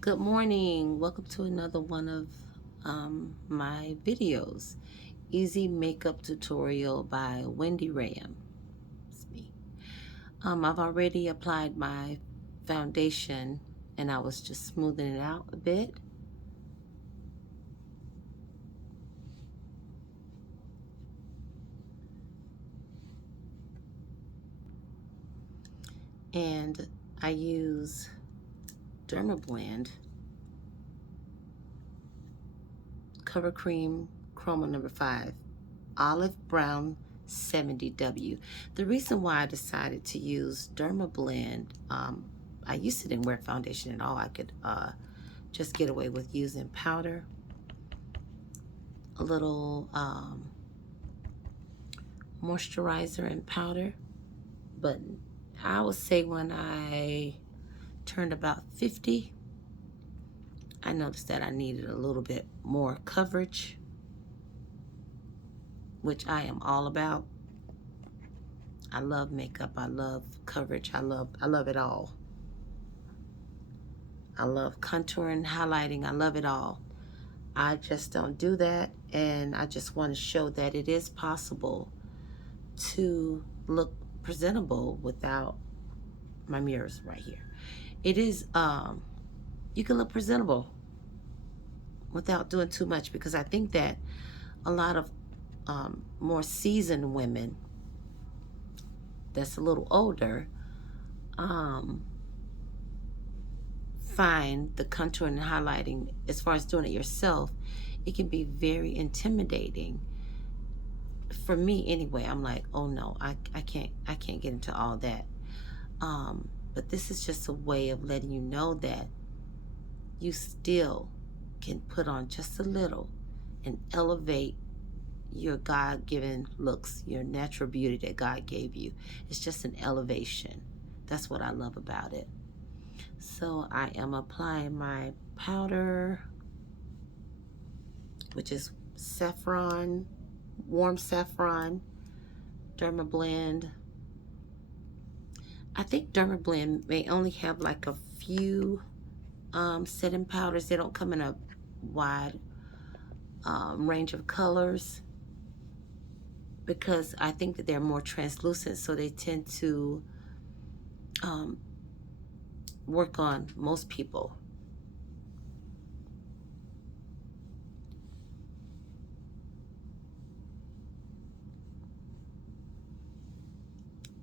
Good morning. Welcome to another one of my videos. Easy Makeup Tutorial by Wendy Ram. It's me. I've already applied my foundation and I was just smoothing it out a bit. And I use Dermablend Cover Cream Chroma number 5. Olive Brown 70W. The reason why I decided to use Dermablend, I used to didn't wear foundation at all. I could just get away with using powder, a little moisturizer and powder. But I would say when I turned about 50, I noticed that I needed a little bit more coverage, which I am all about. I love makeup. I love coverage. I love it all. I love contouring, highlighting. I love it all. I just don't do that, and I just want to show that it is possible to look presentable without my mirrors right here. It is, you can look presentable without doing too much, because I think that a lot of more seasoned women that's a little older um, find the contouring and highlighting, as far as doing it yourself, it can be very intimidating. For me anyway, I'm like, oh no, I can't get into all that. But this is just a way of letting you know that you still can put on just a little and elevate your God-given looks, your natural beauty that God gave you. It's just an elevation. That's what I love about it. So I am applying my powder, which is saffron, warm saffron, Dermablend. I think Dermablend may only have like a few setting powders. They don't come in a wide range of colors, because I think that they're more translucent, so they tend to um, work on most people.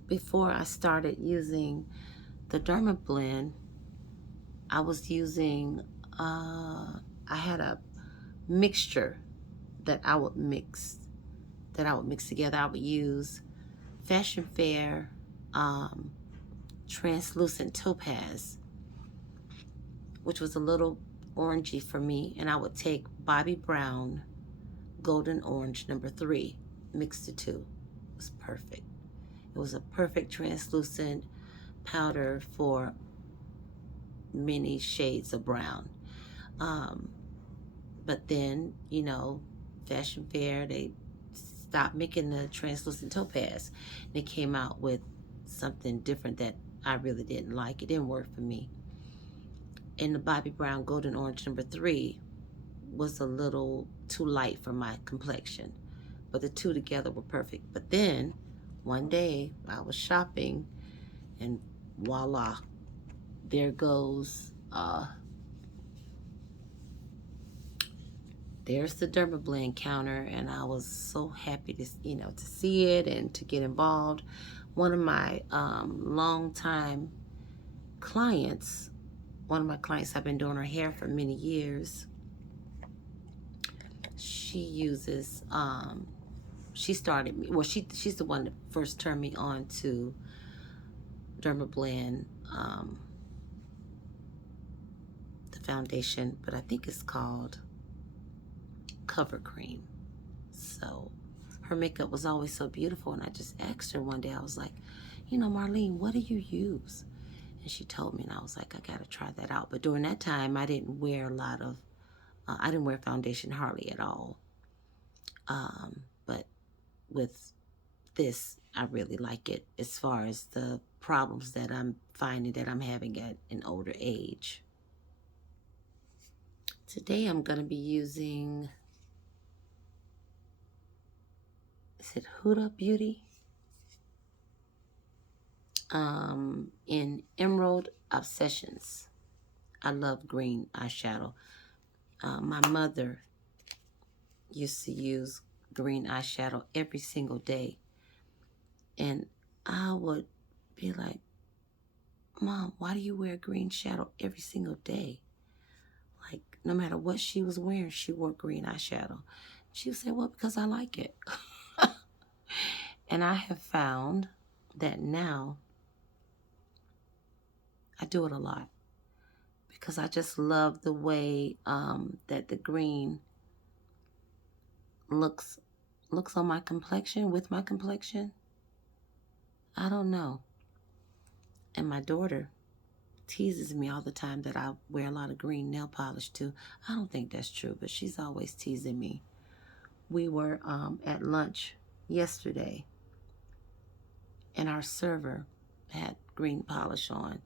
Before I started using the Dermablend, I was using, I had a mixture that I would mix, together. I would use Fashion Fair Translucent Topaz, which was a little orangey for me, and I would take Bobbi Brown Golden Orange number 3, mix the two. It was perfect. It was a perfect translucent powder for many shades of brown. Um, but then, Fashion Fair, they stopped making the translucent topaz. They came out with something different that I really didn't like. It didn't work for me. And the Bobbi Brown Golden Orange number 3 was a little too light for my complexion. But the two together were perfect. But then one day I was shopping, and voila, there goes there's the Dermablend counter, and I was so happy to to see it and to get involved. One of my longtime clients, one of my clients, I've been doing her hair for many years. She uses she started me, well, she's the one that first turned me on to Dermablend, the foundation, but I think it's called Cover Cream. So her makeup was always so beautiful, and I just asked her one day, I was like, Marlene, what do you use? And she told me, and I was like, I gotta try that out. But during that time, I didn't wear a lot of I didn't wear foundation hardly at all. But with this, I really like it, as far as the problems that I'm finding that I'm having at an older age. Today I'm going to be using, is it Huda Beauty? In Emerald Obsessions. I love green eyeshadow. My mother used to use green eyeshadow every single day. And I would be like, Mom, why do you wear green shadow every single day? Like, no matter what she was wearing, she wore green eyeshadow. She would say, well, because I like it. And I have found that now I do it a lot because I just love the way that the green looks on my complexion, with my complexion. I don't know. And my daughter teases me all the time that I wear a lot of green nail polish too. I don't think that's true, but she's always teasing me. We were at lunch yesterday, and our server had green polish on.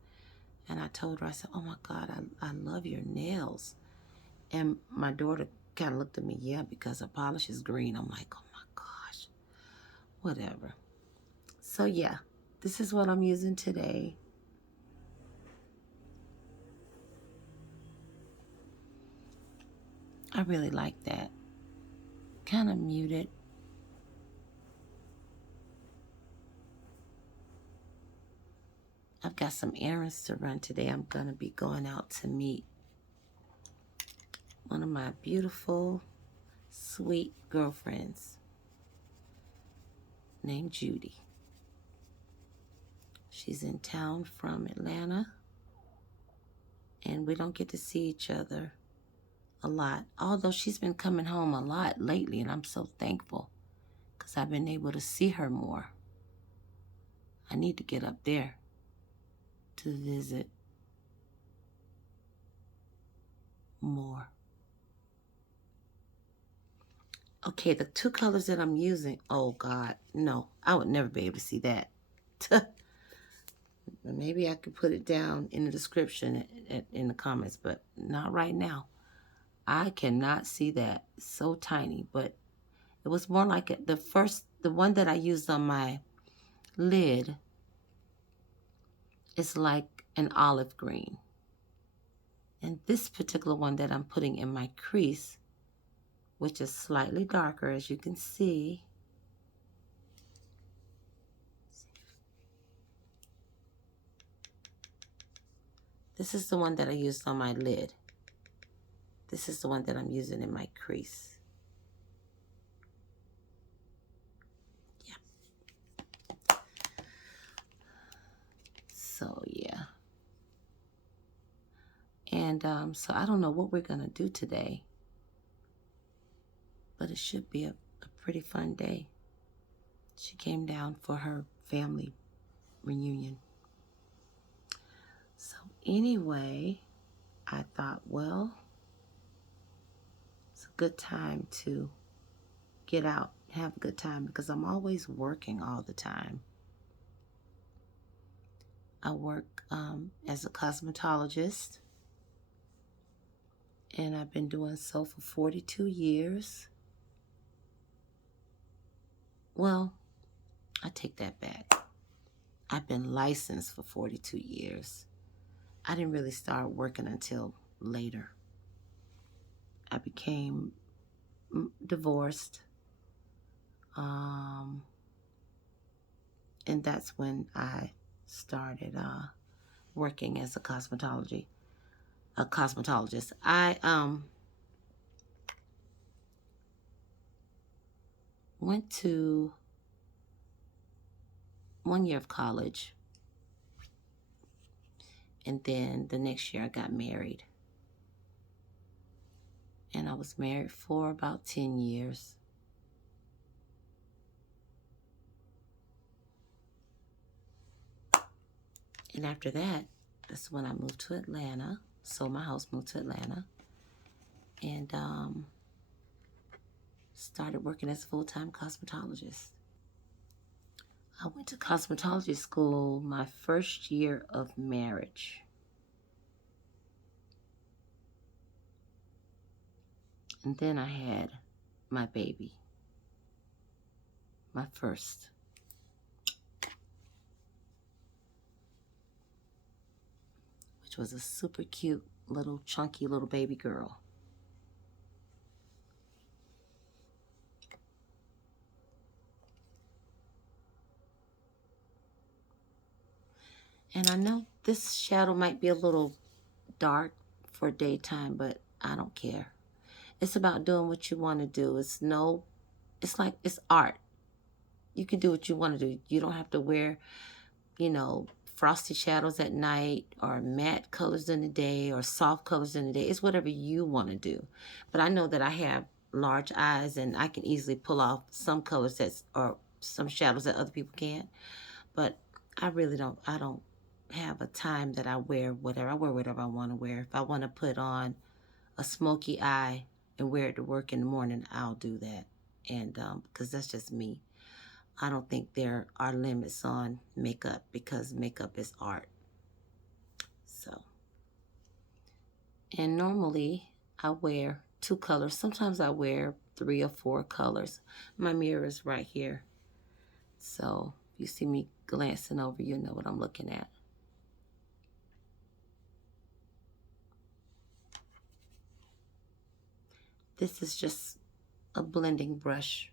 And I told her, I said, oh my God, I love your nails. And my daughter kind of looked at me, yeah, because her polish is green. I'm like, oh my gosh, whatever. So yeah, this is what I'm using today. I really like that. Kind of muted. I've got some errands to run today. I'm going to be going out to meet one of my beautiful, sweet girlfriends named Judy. She's in town from Atlanta, and we don't get to see each other a lot, although she's been coming home a lot lately, and I'm so thankful because I've been able to see her more. I need to get up there to visit more. Okay, the two colors that I'm using, oh God, no, I would never be able to see that. Maybe I could put it down in the description in the comments, but not right now. I cannot see that. It's so tiny, but it was more like the one that I used on my lid is like an olive green. And this particular one that I'm putting in my crease, which is slightly darker, as you can see. This is the one that I used on my lid. This is the one that I'm using in my crease. Yeah. So, yeah. And so I don't know what we're going to do today, but it should be a pretty fun day. She came down for her family reunion. So anyway, I thought, well, it's a good time to get out, have a good time, because I'm always working all the time. I work as a cosmetologist, and I've been doing so for 42 years. Well, I take that back. I've been licensed for 42 years. I didn't really start working until later. I became divorced, and that's when I started working as a cosmetologist. I went to 1 year of college, and then the next year I got married. And I was married for about 10 years. And after that, that's when I moved to Atlanta. Sold my house, moved to Atlanta, and started working as a full-time cosmetologist. I went to cosmetology school my first year of marriage. And then I had my baby, my first. Which was a super cute little chunky little baby girl. And I know this shadow might be a little dark for daytime, but I don't care. It's about doing what you want to do. It's like it's art. You can do what you want to do. You don't have to wear, frosty shadows at night or matte colors in the day or soft colors in the day. It's whatever you want to do. But I know that I have large eyes and I can easily pull off some colors or some shadows that other people can't. But I don't have a time that I wear whatever. I wear whatever I want to wear. If I want to put on a smoky eye and wear it to work in the morning, I'll do that. And because that's just me. I don't think there are limits on makeup because makeup is art. So, and normally I wear 2 colors. Sometimes I wear 3 or 4 colors. My mirror is right here. So if you see me glancing over, you know what I'm looking at. This is just a blending brush.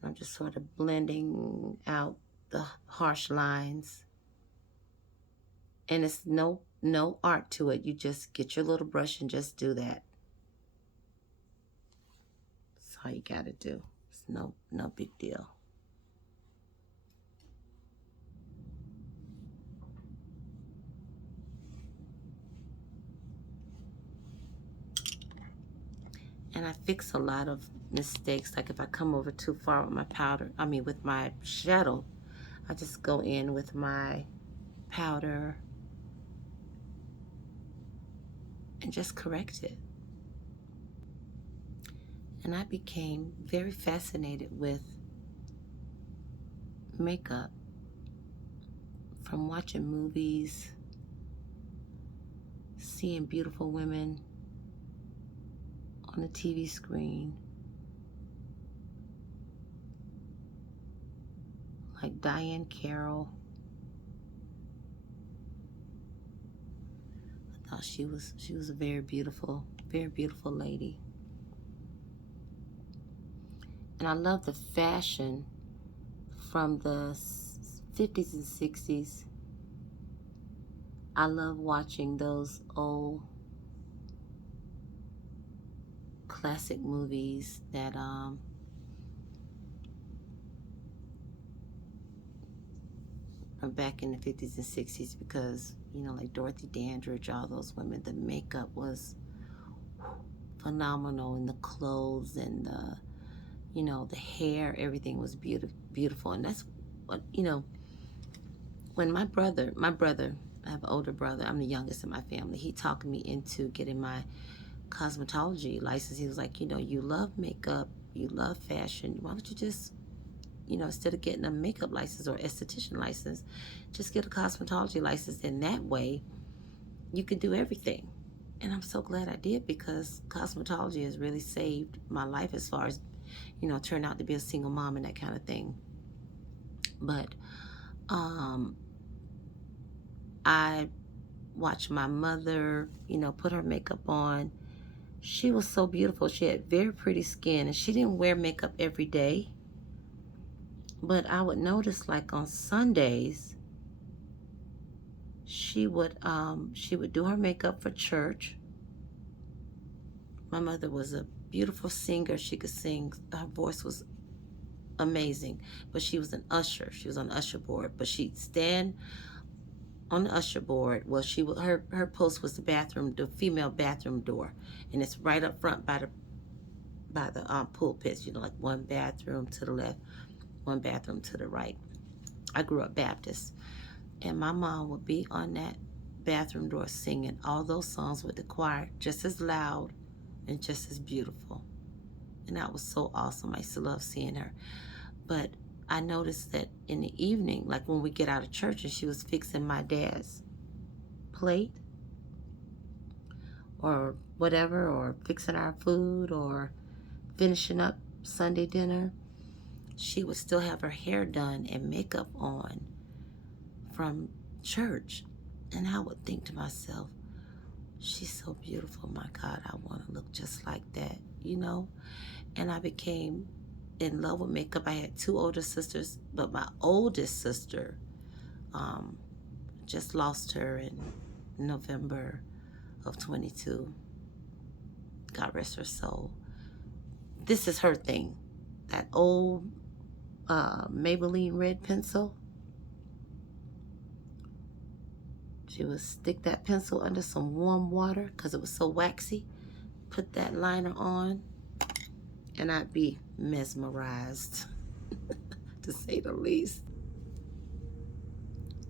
I'm just sort of blending out the harsh lines. And it's no art to it. You just get your little brush and just do that. That's all you gotta do. It's no big deal. And I fix a lot of mistakes. Like if I come over too far with my with my shadow, I just go in with my powder and just correct it. And I became very fascinated with makeup from watching movies, seeing beautiful women on the TV screen, like Diane Carroll. I thought she was a very beautiful lady. And I love the fashion from the 50s and 60s. I love watching those old classic movies that from back in the 50s and 60s because, like Dorothy Dandridge, all those women, the makeup was phenomenal, and the clothes and the hair, everything was beautiful. And that's what, when my brother, I have an older brother, I'm the youngest in my family, he talked me into getting my cosmetology license. He was like, you love makeup, you love fashion, why don't you just, instead of getting a makeup license or esthetician license, just get a cosmetology license. And that way you can do everything. And I'm so glad I did, because cosmetology has really saved my life as far as, turn out to be a single mom and that kind of thing. But I watched my mother, put her makeup on. She was so beautiful. She had very pretty skin, and she didn't wear makeup every day. But I would notice, like on Sundays, she would do her makeup for church. My mother was a beautiful singer. She could sing. Her voice was amazing. But she was an usher. She was on the usher board. But she'd stand on the usher board. Well, her post was the female bathroom door, and it's right up front by the pulpits. Like one bathroom to the left, one bathroom to the right. I grew up Baptist, and my mom would be on that bathroom door singing all those songs with the choir, just as loud and just as beautiful. And that was so awesome. I used to love seeing her. But I noticed that in the evening, like when we get out of church and she was fixing my dad's plate, or whatever, or fixing our food or finishing up Sunday dinner, she would still have her hair done and makeup on from church. And I would think to myself, she's so beautiful. My God, I want to look just like that, you know? And I became in love with makeup. I had two older sisters, but my oldest sister just lost her in November of 22. God rest her soul. This is her thing. That old Maybelline red pencil. She would stick that pencil under some warm water because it was so waxy. Put that liner on, and I'd be mesmerized, to say the least.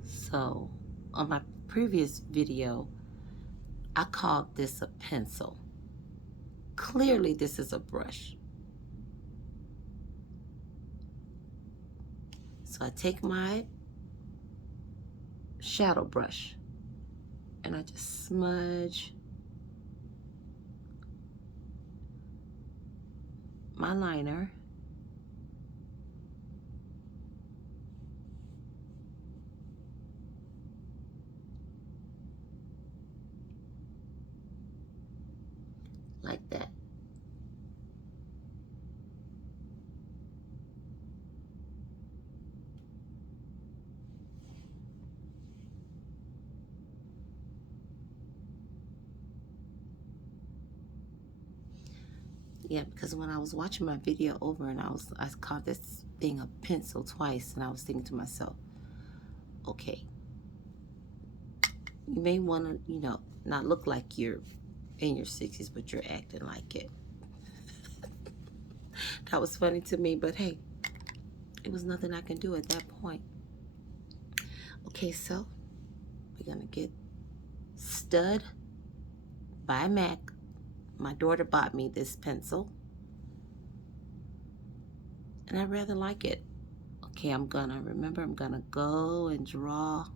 So, on my previous video, I called this a pencil. Clearly, this is a brush. So I take my shadow brush and I just smudge my liner. Like that. Yeah, because when I was watching my video over and I called this thing a pencil twice, and I was thinking to myself, okay, you may want to, not look like you're in your 60s, but you're acting like it. That was funny to me, but hey, it was nothing I can do at that point. Okay, so we're gonna get Stud by MAC. My daughter bought me this pencil, and I rather like it. Okay, I'm gonna go and draw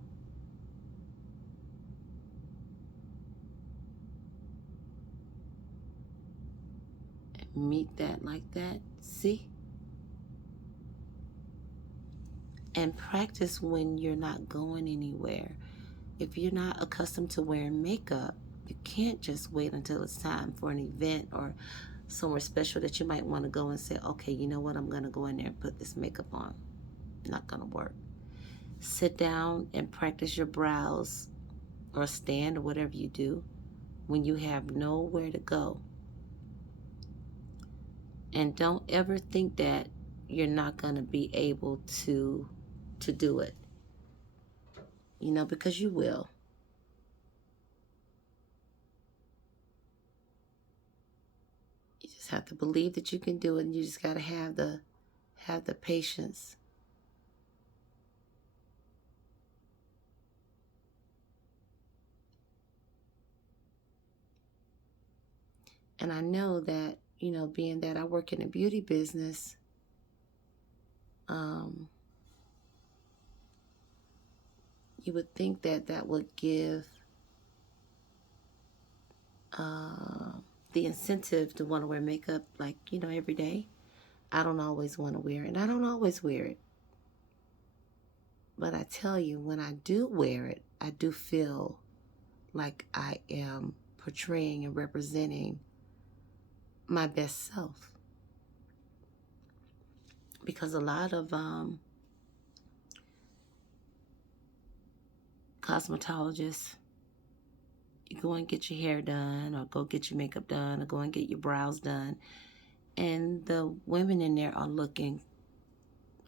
and meet that like that. See? And practice when you're not going anywhere. If you're not accustomed to wearing makeup, you can't just wait until it's time for an event or somewhere special that you might want to go and say, okay, you know what, I'm going to go in there and put this makeup on. Not going to work. Sit down and practice your brows or stand or whatever you do when you have nowhere to go. And don't ever think that you're not going to be able to do it. Because you will. You just have to believe that you can do it, and you just got to have the patience. And I know that, being that I work in the beauty business, you would think that would give the incentive to want to wear makeup every day. I don't always want to wear it, and I don't always wear it. But I tell you, when I do wear it, I do feel like I am portraying and representing my best self. Because a lot of cosmetologists, you go and get your hair done, or go get your makeup done, or go and get your brows done, and the women in there are looking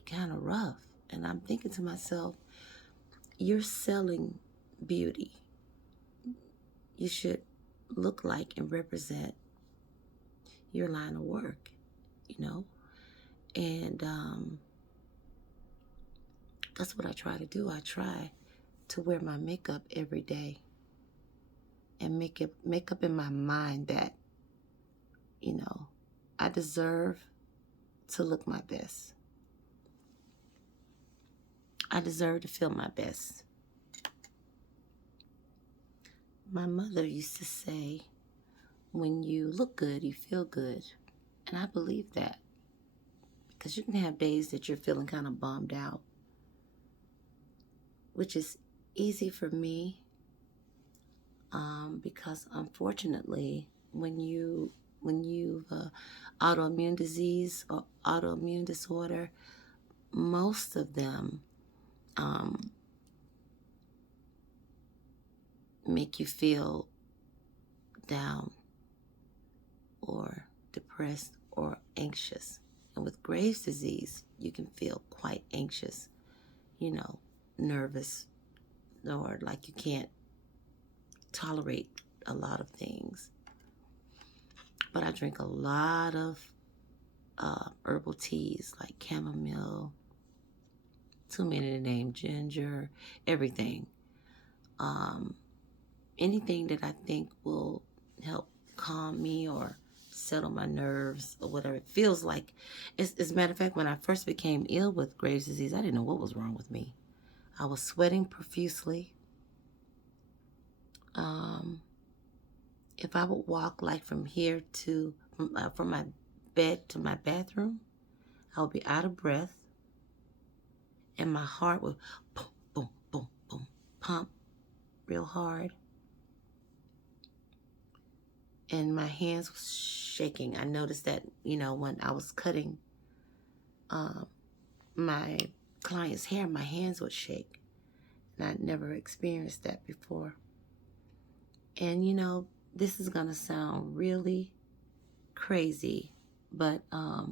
kind of rough. And I'm thinking to myself, you're selling beauty. You should look like and represent your line of work, and that's what I try to do. I try to wear my makeup every day and make up in my mind that, I deserve to look my best. I deserve to feel my best. My mother used to say, when you look good, you feel good. And I believe that because you can have days that you're feeling kind of bummed out, which is easy for me because unfortunately, when you've autoimmune disease or autoimmune disorder, most of them um, make you feel down or depressed or anxious. And with Graves' disease, you can feel quite anxious, nervous, or like you can't tolerate a lot of things. But I drink a lot of herbal teas like chamomile, too many to name, ginger, everything. Um, Anything that I think will help calm me or settle my nerves or whatever. It feels like, as a matter of fact, when I first became ill with Graves' disease, I didn't know what was wrong with me. I was sweating profusely. If I would walk like from here from my bed to my bathroom, I would be out of breath, and my heart would boom, boom, boom, boom, pump real hard, and my hands was shaking. I noticed that, when I was cutting my client's hair, my hands would shake, and I'd never experienced that before. And this is gonna sound really crazy, but I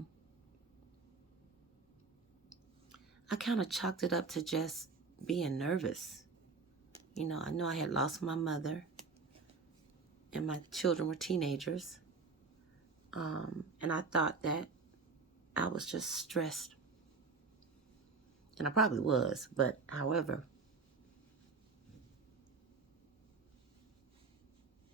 kind of chalked it up to just being nervous. I know I had lost my mother, and my children were teenagers, and I thought that I was just stressed, and I probably was, but however,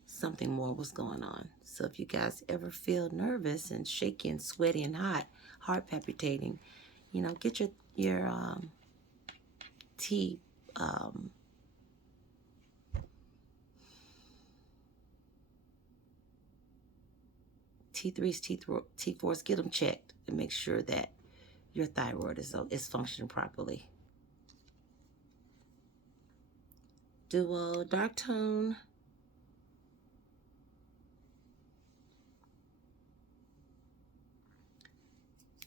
something more was going on. So if you guys ever feel nervous and shaky and sweaty and hot, heart palpitating, get your T T3s, T4s, get them checked and make sure that your thyroid is functioning properly. Duo dark tone.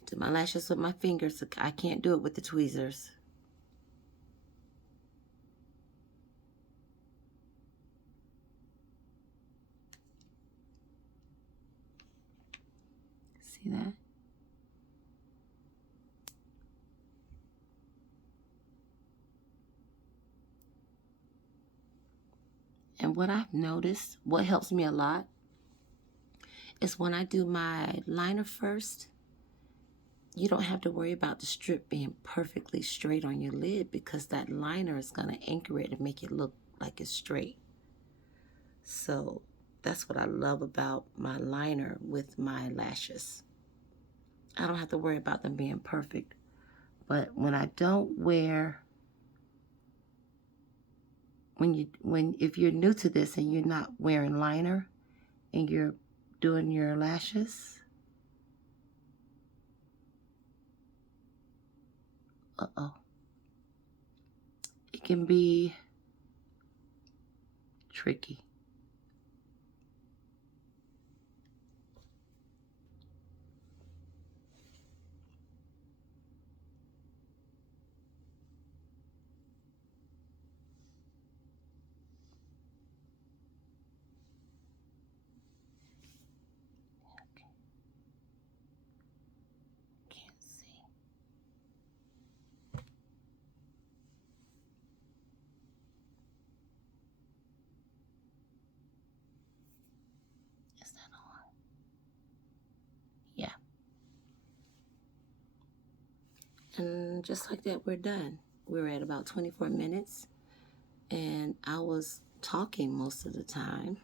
Do my lashes with my fingers. I can't do it with the tweezers. See that? And what I've noticed, what helps me a lot, is when I do my liner first, you don't have to worry about the strip being perfectly straight on your lid because that liner is going to anchor it and make it look like it's straight. So that's what I love about my liner with my lashes. I don't have to worry about them being perfect. But when I don't wear, if you're new to this and you're not wearing liner and you're doing your lashes, it can be tricky. Can't see. Is that on? Yeah. And just like that, we're done. We're at about 24 minutes, and I was talking most of the time.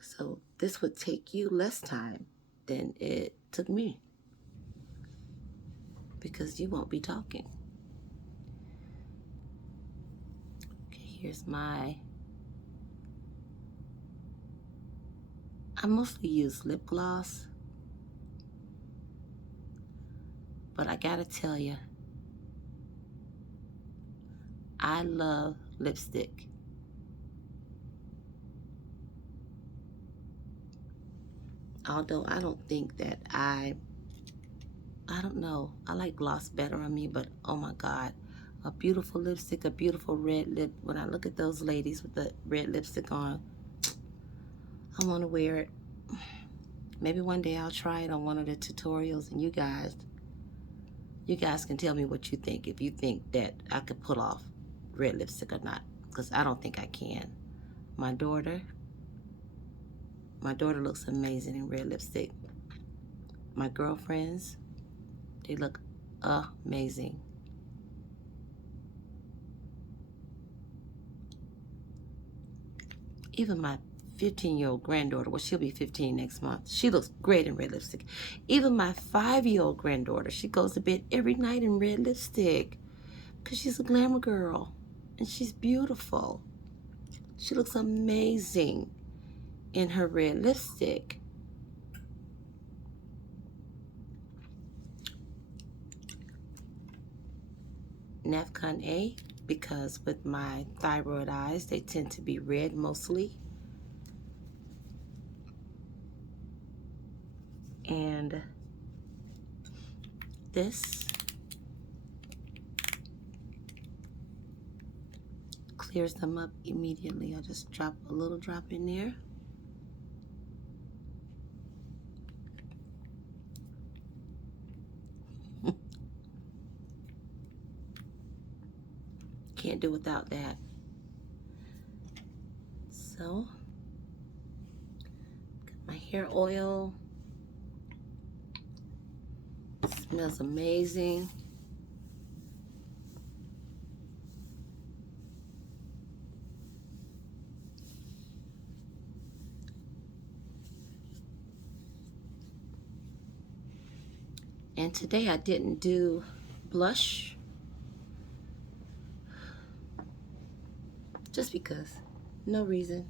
So this would take you less time than it took me because you won't be talking. Okay, here's my I mostly use lip gloss, but I gotta tell you, I love lipstick. Although I don't think that I don't know, I like gloss better on me, but oh my God, a beautiful lipstick, a beautiful red lip. When I look at those ladies with the red lipstick on, I want to wear it. Maybe one day I'll try it on one of the tutorials, and you guys can tell me what you think, if you think that I could pull off red lipstick or not, because I don't think I can. My daughter looks amazing in red lipstick. My girlfriends, they look amazing. Even my 15-year-old granddaughter, well, she'll be 15 next month, she looks great in red lipstick. Even my 5-year-old granddaughter, she goes to bed every night in red lipstick because she's a glamour girl and she's beautiful. She looks amazing in her red lipstick. Navcon A, because with my thyroid eyes, they tend to be red mostly. And this clears them up immediately. I just drop a little drop in there. Can't do without that. So, got my hair oil. Smells amazing. And today I didn't do blush, just because, no reason.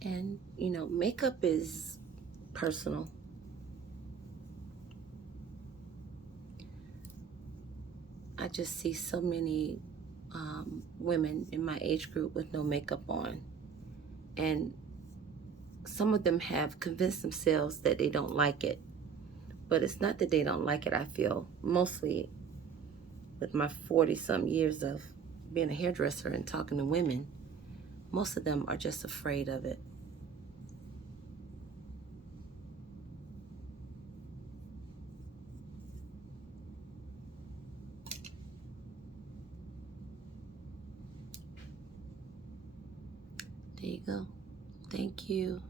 And you know, makeup is personal. I just see so many women in my age group with no makeup on, and some of them have convinced themselves that they don't like it, but it's not that they don't like it. I feel mostly with my 40-some years of being a hairdresser and talking to women, most of them are just afraid of it. There you go. Thank you.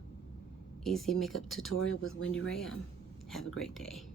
Easy makeup tutorial with Wendy Ram. Have a great day.